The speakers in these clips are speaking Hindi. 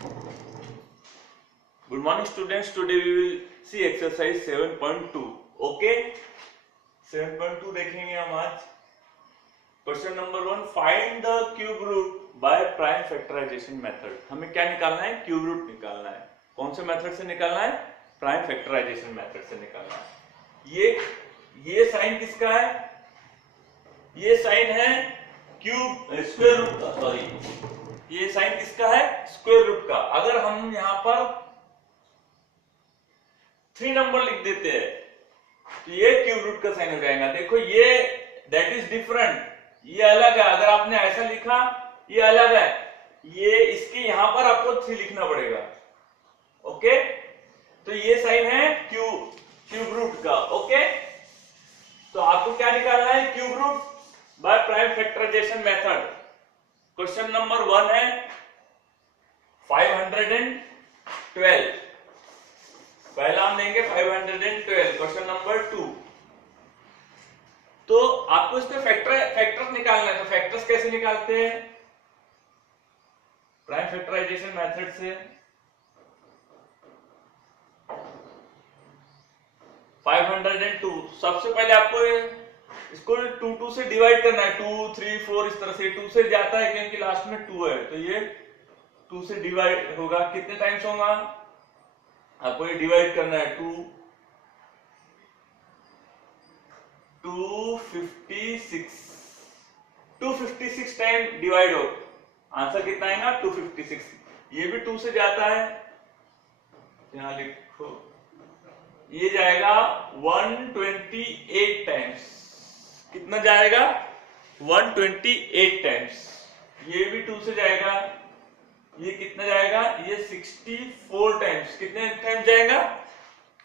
Good morning students, today we will see exercise 7.2. Okay, 7.2 देखेंगे हम आज। Question number 1, find the cube root by prime factorisation method. हमें क्या निकालना है? क्यूब रूट निकालना है। कौन से मेथड से निकालना है? प्राइम फैक्टराइजेशन मेथड से निकालना है। ये साइन किसका है? ये साइन है क्यूब स्क्वायर रूट का, सॉरी ये साइन किसका है? स्क्वायर रूट का। अगर हम यहां पर 3 नंबर लिख देते हैं तो ये क्यूब रूट का साइन हो जाएगा। देखो ये दैट इज डिफरेंट, ये अलग है। अगर आपने ऐसा लिखा ये अलग है, ये इसके यहां पर आपको 3 लिखना पड़ेगा। ओके, तो ये साइन है क्यूब रूट का। ओके, तो आपको क्या निकालना है? Cube root by prime factorisation method. Question number 1 है 512। पहला हम लेंगे 512। क्वेश्चन नंबर 2, तो आपको इसके फैक्टर्स निकालना है। तो फैक्टर्स कैसे निकालते हैं? प्राइम फैक्टराइजेशन मेथड से। 502, सबसे पहले आपको इसको 2 से डिवाइड करना है। 2, 3, 4 इस तरह से 2 से जाता है क्योंकि लास्ट में 2 है, तो ये 2 से डिवाइड होगा। कितने टाइम्स होगा? आपको ये डिवाइड करना है। 256 टाइम डिवाइड हो, आंसर कितना आएगा? 256। ये भी 2 से जाता है, यहां लिखो, ये जाएगा 128 टाइम्स। कितना जाएगा? 128 टाइम्स। ये भी 2 से जाएगा, ये कितना जाएगा? ये 64 टाइम्स। कितने टाइम्स जाएगा?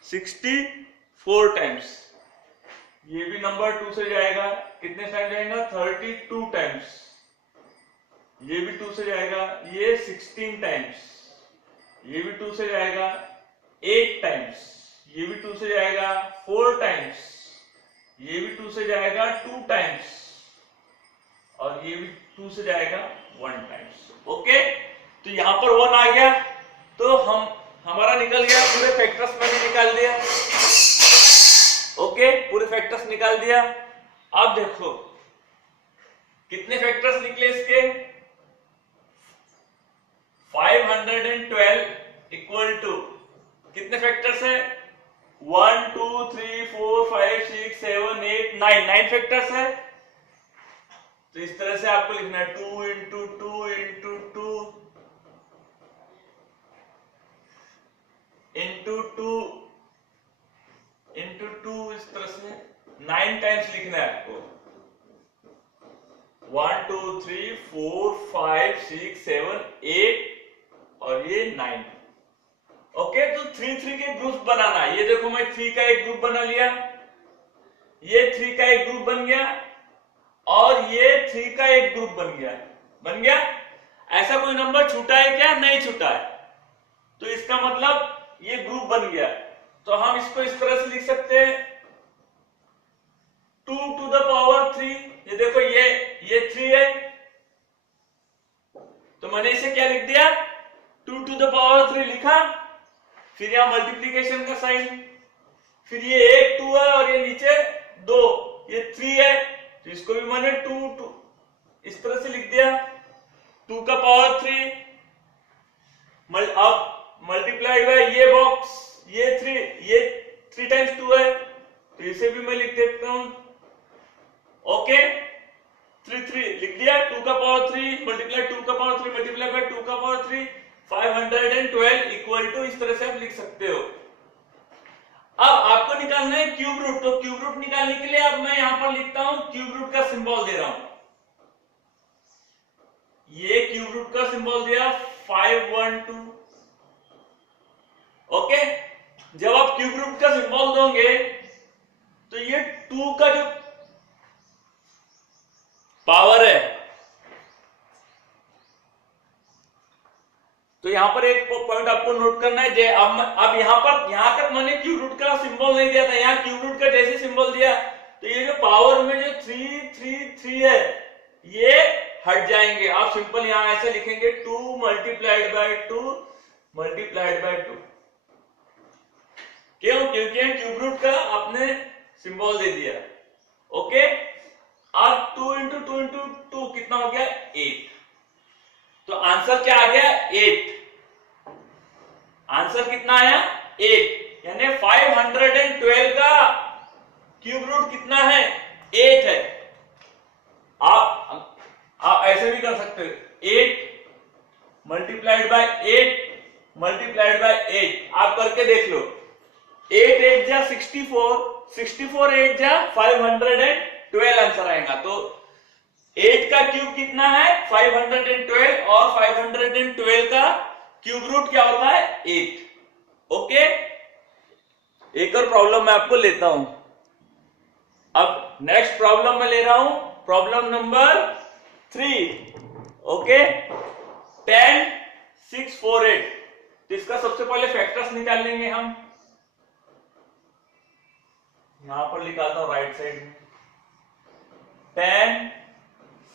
64 टाइम्स। ये भी नंबर 2 से जाएगा, कितने टाइम जाएगा? 32 टाइम्स। ये भी 2 से जाएगा, ये 16 टाइम्स। ये भी 2 से जाएगा 8 टाइम्स। ये भी 2 से जाएगा 4 टाइम्स। ये भी 2 से जाएगा 2 टाइम्स, और ये भी 2 से जाएगा 1 टाइम्स। ओके, तो यहां पर 1 आ गया, तो हमारा निकल गया। पूरे फैक्टर्स मैंने निकाल दिया। ओके, पूरे फैक्टर्स निकाल दिया। अब देखो कितने फैक्टर्स निकले इसके? 512 इक्वल टू कितने फैक्टर्स है? 1, 2, 3, 4, 5, 6, 7, 8, 9 फैक्टर्स है। तो इस तरह से आपको लिखना है 2 इंटू 2 इंटू 2 इंटू 2 इंटू 2, इस तरह से 9 टाइम्स लिखना है आपको। 1, 2, 3, 4, 5, 6, 7, 8 और ये 9। ओके, तो 3 के ग्रुप बनाना है। ये देखो मैं 3 का एक ग्रुप बना लिया, ये 3 का एक ग्रुप बन गया, और ये 3 का एक ग्रुप बन गया। ऐसा कोई नंबर छूटा है क्या? नहीं छूटा है, तो इसका मतलब ये ग्रुप बन गया। तो हम इसको इस तरह से लिख सकते हैं 2 टू द पावर 3। ये देखो ये 3 है, तो मैंने इसे क्या लिख दिया? 2 टू द पावर 3 लिखा। फिर यहां मल्टीप्लीकेशन का साइन, फिर ये 1 2 है और ये नीचे 2, ये 3 है, तो इसको भी मैंने 2 इस तरह से लिख दिया। 2 का पावर 3 अब मल्टीप्लाइड बाय ये बॉक्स, ये 3 टाइम्स 2 है, तो इसे भी मैं लिख देता हूं। ओके, 3 लिख दिया। 2 का पावर 3 मल्टीप्लाई 2 का पावर 3 मल्टीप्लाई बाय 2 का पावर 3, 512 इक्वल टू, इस तरह से आप लिख सकते हो। अब आपको निकालना है क्यूब रूट। तो क्यूब रूट निकालने के लिए अब मैं यहां पर लिखता हूं, क्यूब रूट का सिंबल दे रहा हूं। ये क्यूब रूट का सिंबल दिया 512। ओके, जब आप क्यूब रूट का सिंबल दोगे तो ये 2 का जो पावर है, तो यहां पर एक पॉइंट आपको नोट करना है। अब यहां तक मैंने क्यूब रूट का सिंबल नहीं दिया था। यहां क्यूब रूट का जैसे सिंबल दिया, तो ये जो पावर में जो 3 है, ये हट जाएंगे। आप सिंपल यहां ऐसे लिखेंगे 2 मल्टीप्लाइड बाय 2 मल्टीप्लाइड बाय 2। क्यों? क्योंकि क्यूब रूट का आपने सिंबल दे दिया। ओके, अब 2 इंटू 2 इंटू 2 कितना हो गया? 8। तो आंसर क्या आ गया? 8। आंसर कितना आया? 8। यानी 512 का क्यूब रूट कितना है? 8 है। आप ऐसे भी कर सकते हो, 8 मल्टीप्लाइड बाय 8 मल्टीप्लाइड बाय 8। आप करके देख लो। 8 8 जा 64, 64 8 जा 512 आंसर आएगा। तो 8 का क्यूब कितना है? 512, और 512 का क्यूब रूट क्या होता है? 8। ओके, एक और प्रॉब्लम मैं आपको लेता हूं। अब नेक्स्ट प्रॉब्लम मैं ले रहा हूं, प्रॉब्लम नंबर 3। ओके, 10 6 4 8। तो इसका सबसे पहले फैक्टर्स निकाल लेंगे हम। यहां पर निकालता हूं राइट साइड में। 10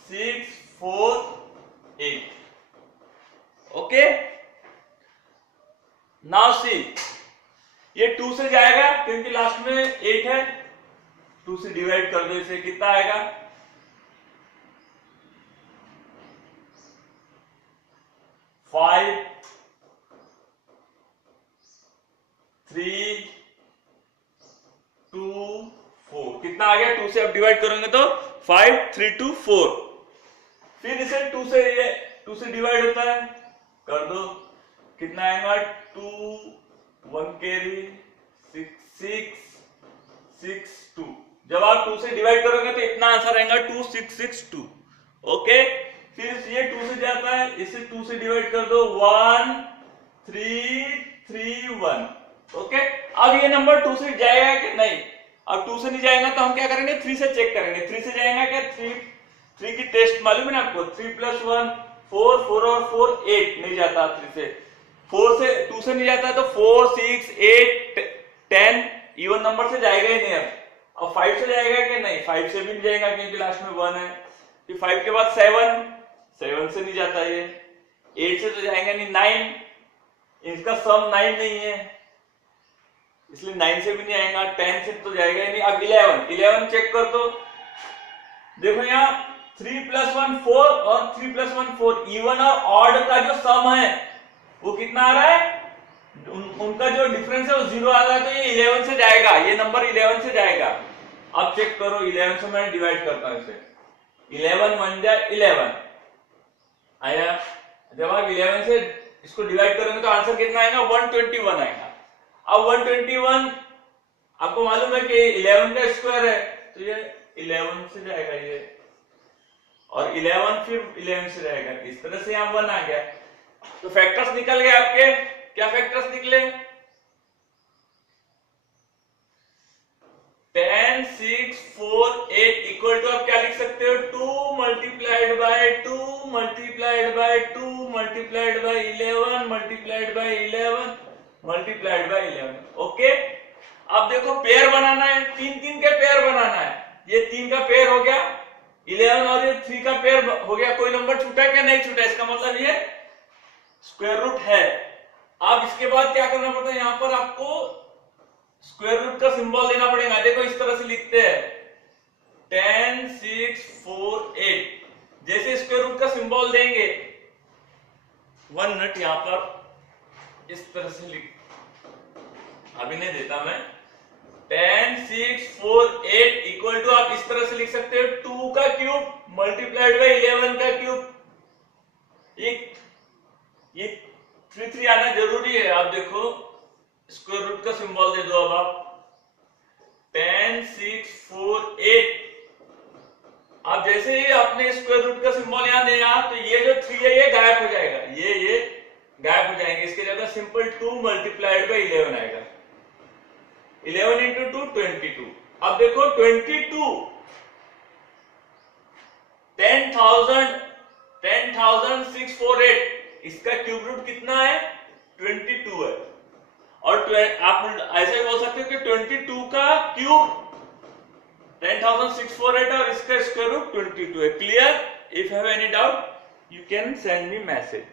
6 4 8। ओके, नाउ सी, ये 2 से जाएगा क्योंकि लास्ट में 8 है। 2 से डिवाइड कर दो इसे, कितना आएगा? 5 3 2 4। कितना आ गया? 2 से अब डिवाइड करेंगे तो 5 3 2 4। फिर इसे 2 से डिवाइड होता है, कर दो, कितना आएगा? 2 1 कैरी 6 6 2। जब आप 2 से डिवाइड करोगे तो इतना आंसर आएगा 2 6 6 2। ओके, फिर ये 2 से जाता है, इसे 2 से डिवाइड कर दो, 1 3 3 1। ओके, अब ये नंबर 2 से जाएगा कि नहीं? अब 2 से नहीं जाएगा तो हम क्या करेंगे? 3 से चेक करेंगे। 3 से जाएगा क्या? 3 की टेस्ट मालूम है ना आपको? 3 + 1 4, 4 और 4 8। नहीं जाता 3 से। 2 से नहीं जाता तो 4 6 8 10 इवन नंबर से जाएगा ही नहीं। अब 5 से जाएगा कि नहीं? 5 से भी नहीं जाएगा क्योंकि लास्ट में 1 है। फिर 5 के बाद 7 से नहीं जाता ये। 8 से तो जाएगा नहीं। 9, इसका सम 9 नहीं है, इसलिए 9 से भी नहीं आएगा। 10 से तो जाएगा ही नहीं। अब 11 चेक कर दो। देखो यहाँ 3 + 1 4 और 3 + 1 4। इवन और ऑड का जो सम है वो कितना आ रहा है? उनका जो डिफरेंस है वो 0 आ रहा है। तो ये 11 से जाएगा, ये नंबर 11 से जाएगा। अब चेक करो, 11 से मैं डिवाइड करता हूं इसे। 11 1 जा 11 आया। जब आप 11 से इसको डिवाइड करेंगे तो आंसर कितना आएगा? 121 आएगा। अब 121 आपको मालूम है कि 11 का स्क्वायर है, तो ये 11 से जाएगा ये, और 11 फिर 11 से जाएगा। इस तरह से यहां 1 आ गया। तो फैक्टर्स निकल गए आपके। क्या फैक्टर्स निकले? 10 6 4 8 इक्वल टू आप क्या लिख सकते हो? 2 multiplied by 2 multiplied by 2 multiplied by 11 multiplied by 11 multiplied by 11। Okay, अब देखो पेयर बनाना है, 3 के पेयर बनाना है। ये 3 का पेयर हो गया, 11 और ये 3 का पेयर हो गया। कोई नंबर छूटा क्या? नहीं छूटा। इसका मतलब ये स्क्वायर रूट है। अब इसके बाद क्या करना पड़ता है? यहां पर आपको स्क्वायर रूट का सिंबल देना पड़ेगा। देखो इस तरह से लिखते हैं 10 6 4 8। जैसे स्क्वायर रूट का सिंबल देंगे, 1 मिनट, यहां पर इस तरह से लिख, अभी नहीं देता मैं। 10 6 4 8 इक्वल टू आप इस तरह से लिख सकते हो 2 का क्यूब मल्टीप्लाइड बाय 11 का क्यूब। ये 3 3 आना जरूरी है। आप देखो स्क्वायर रूट का सिंबल दे दो। अब आप 10 6 4 8, आप जैसे ही आपने स्क्वायर रूट का सिंबल यहां दिया तो ये जो 3 है ये गायब हो जाएगा, ये गायब हो जाएंगे। इसके जगह सिंपल 2 मल्टीप्लाइड बाय 11 आएगा। 11 इंटू 2 22। अब देखो 22 10,648, इसका क्यूब रूट कितना है? 22 है। और आप ऐसे बोल सकते हो कि 22 का क्यूब 10,648 और इसका स्क्वायर रूट 22 है। Clear? if you have any doubt, you can send me message.